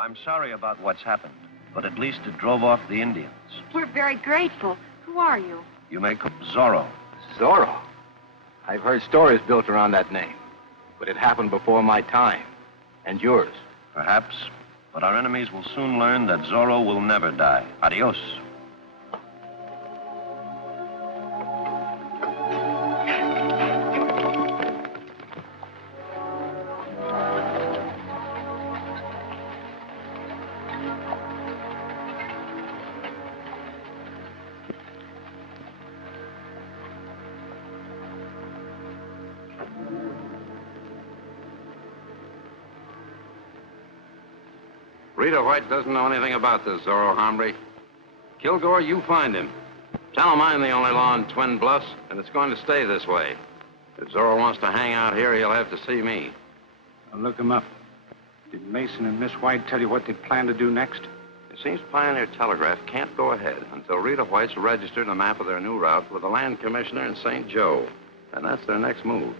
I'm sorry about what's happened, but at least it drove off the Indians. We're very grateful. Who are you? You may call Zorro. Zorro? I've heard stories built around that name, but it happened before my time. And yours. Perhaps, but our enemies will soon learn that Zorro will never die. Adios. Rita White doesn't know anything about this, Zorro Hombre. Kilgore, you find him. Tell him I'm the only law in Twin Bluffs, and it's going to stay this way. If Zorro wants to hang out here, he'll have to see me. I'll look him up. Did Mason and Miss White tell you what they plan to do next? It seems Pioneer Telegraph can't go ahead until Rita White's registered a map of their new route with the land commissioner in St. Joe. And that's their next move.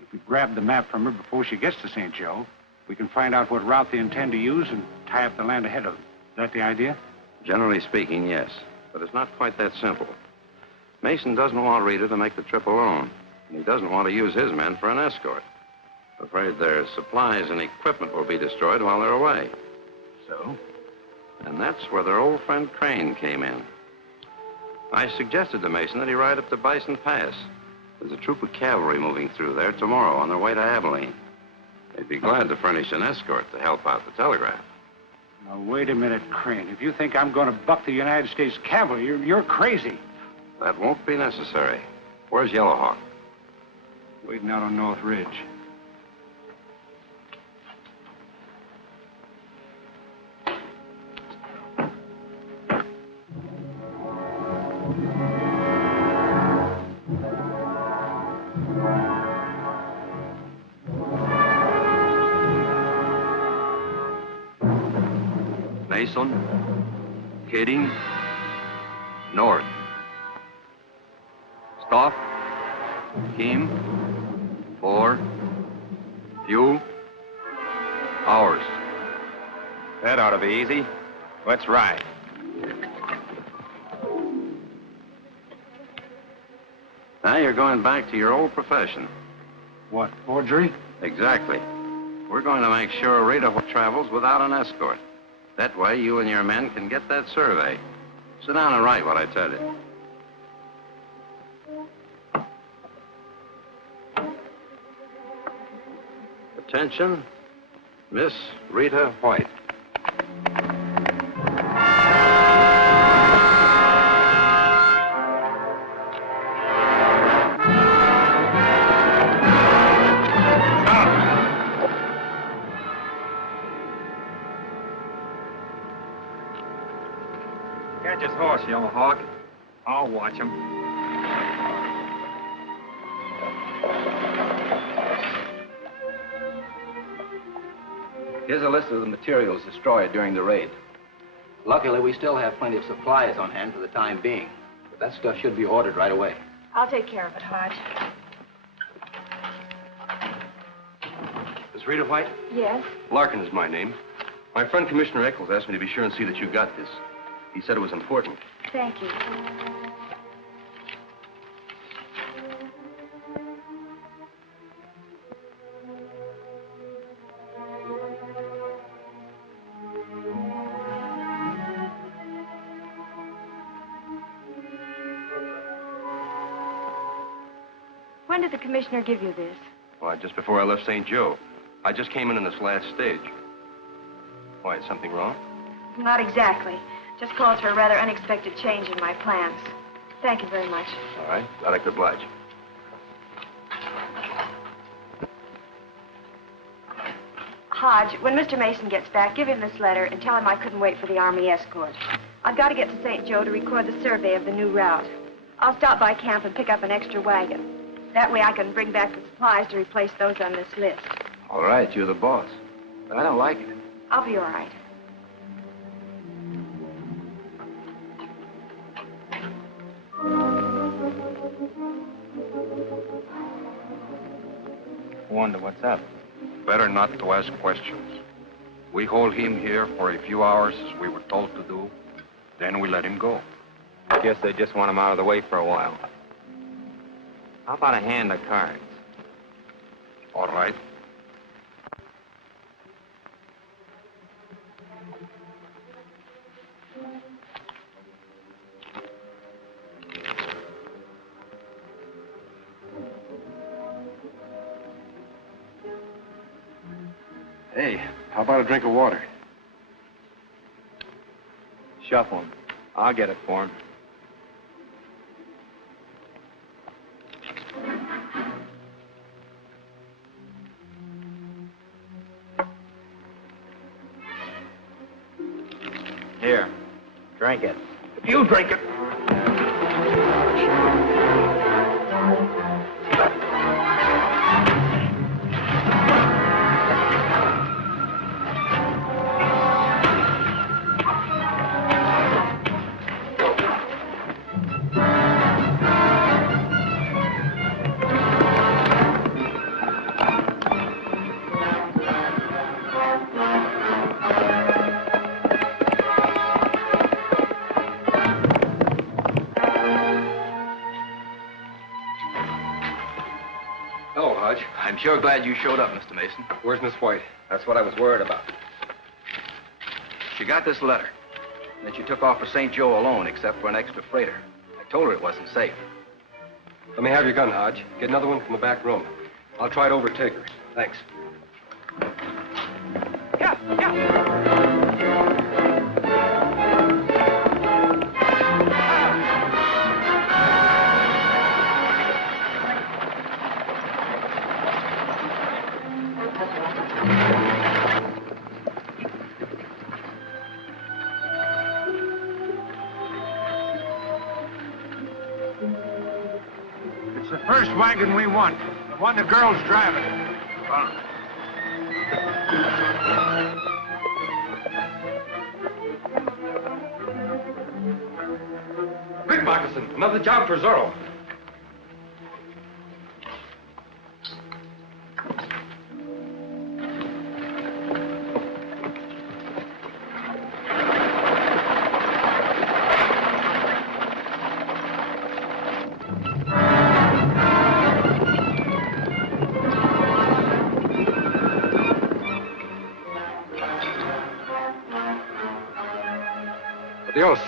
If we grab the map from her before she gets to St. Joe, we can find out what route they intend to use and tie up the land ahead of them. Is that the idea? Generally speaking, yes. But it's not quite that simple. Mason doesn't want Rita to make the trip alone. And he doesn't want to use his men for an escort. Afraid their supplies and equipment will be destroyed while they're away. So? And that's where their old friend Crane came in. I suggested to Mason that he ride up to Bison Pass. There's a troop of cavalry moving through there tomorrow on their way to Abilene. They'd be glad to furnish an escort to help out the telegraph. Now, wait a minute, Crane. If you think I'm going to buck the United States Cavalry, you're crazy. That won't be necessary. Where's Yellowhawk? Waiting out on North Ridge. Mason, heading north. Stop. Him. For. Few. Hours. That ought to be easy. Let's ride. Now you're going back to your old profession. What, forgery? Exactly. We're going to make sure Rita travels without an escort. That way, you and your men can get that survey. Sit down and write what I tell you. Attention, Miss Rita White. Catch his horse, Yellowhawk. I'll watch him. Here's a list of the materials destroyed during the raid. Luckily, we still have plenty of supplies on hand for the time being. But that stuff should be ordered right away. I'll take care of it, Hodge. Miss Rita White? Yes? Larkin is my name. My friend Commissioner Eccles asked me to be sure and see that you got this. He said it was important. Thank you. When did the commissioner give you this? Why, just before I left St. Joe. I just came in this last stage. Why, is something wrong? Not exactly. Just calls for a rather unexpected change in my plans. Thank you very much. All right, glad I could oblige. Hodge, when Mr. Mason gets back, give him this letter and tell him I couldn't wait for the Army escort. I've got to get to St. Joe to record the survey of the new route. I'll stop by camp and pick up an extra wagon. That way I can bring back the supplies to replace those on this list. All right, you're the boss. But I don't like it. I'll be all right. Wonder what's up. Better not to ask questions. We hold him here for a few hours, as we were told to do. Then we let him go. I guess they just want him out of the way for a while. How about a hand of cards? All right. Hey, how about a drink of water? Shuffle him. I'll get it for him. Here, drink it. You drink it. I'm sure glad you showed up, Mr. Mason. Where's Miss White? That's what I was worried about. She got this letter. And then she took off for St. Joe alone, except for an extra freighter. I told her it wasn't safe. Let me have your gun, Hodge. Get another one from the back room. I'll try to overtake her. Thanks. It's the first wagon we want. The one the girl's driving. Quick, Moccasin. Another job for Zorro. Adios.